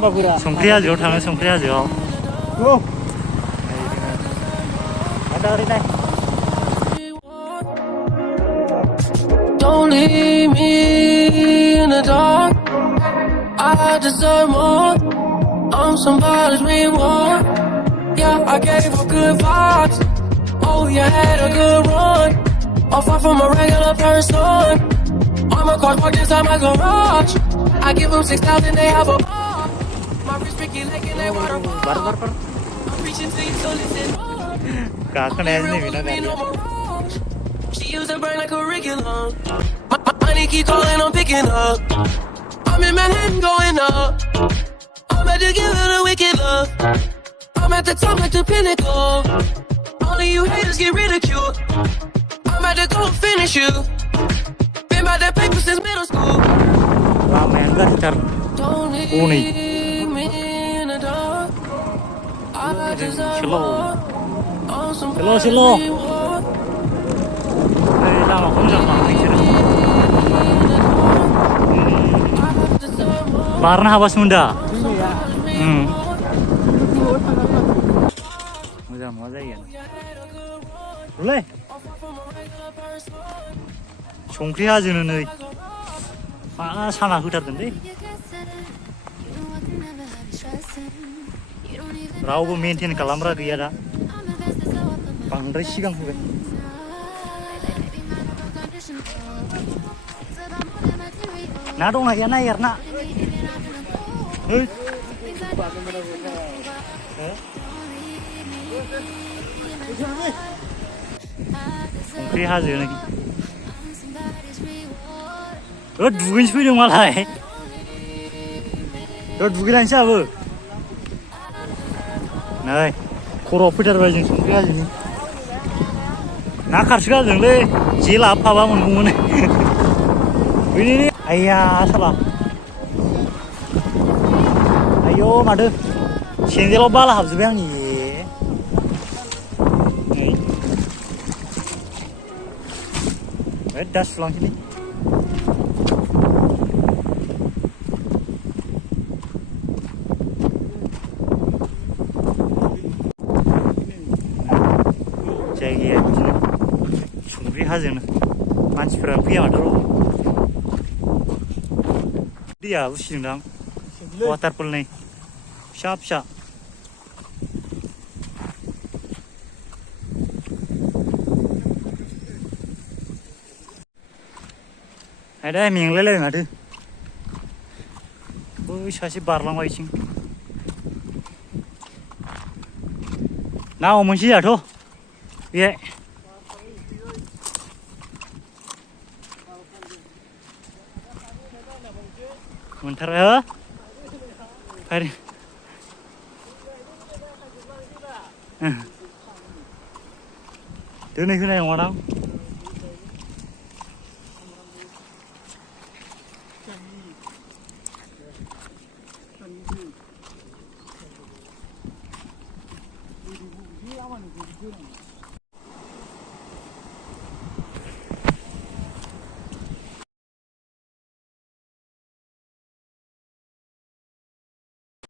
संख्रि हाजोआव थाङो संख्रि हाजोआव Don't leave me in the dark. I deserve more. I'm somebody's reward. Yeah, I gave her good vibes. Oh, you had a good run. Off from a regular person. All my cars parked inside my garage. I give them 6,000, they have a bar. My wrist Ricky Lake and they waterfall. I'm reaching to you, so listen. She used her brain like curriculum. My money keep calling, I'm picking up. I'm in Manhattan going up. I'm about to give her the wicked love. I'm at the top like the pinnacle. Only you haters get ridiculed. I'm about to go finish you. Been by that paper since middle school. Ramen kan sekitar unik. Slow. Đây là một con rồng Warna Habas Munda. Mजा ya. Boleh. संख्रि हाजोनो नै मा साना होथारदों दै रावबो maintain खालामग्रा गैया दा बांद्राय सिगां फैबाय ना दंना गैया नाय आरोना संख्रि हाजो दुगैनोसो फैदों मालाय दुगैलांसै आबो नै खर'आव फैथारबाय जों संख्रि हाजोनि ना खारसोगारदोंलै जे लाबोफाबा मोनगौमोन आइया साला आयौ माथो सेन्देलाव बाला हाबजोब्बाय आंनि नै दा सुलांसैलै जायगाया बिदिनो संख्रि हाजोनो मानसिफोरा फैया माथो दैया उसिदोंदां वाटारफलनि फिसा आयदा मेंलायलायबाय माथो बै सासे बारलांबाय इथिं ना हमनोसै जाहाथ' बेहाय मोनथारा फारि दोनै होनाय नङादां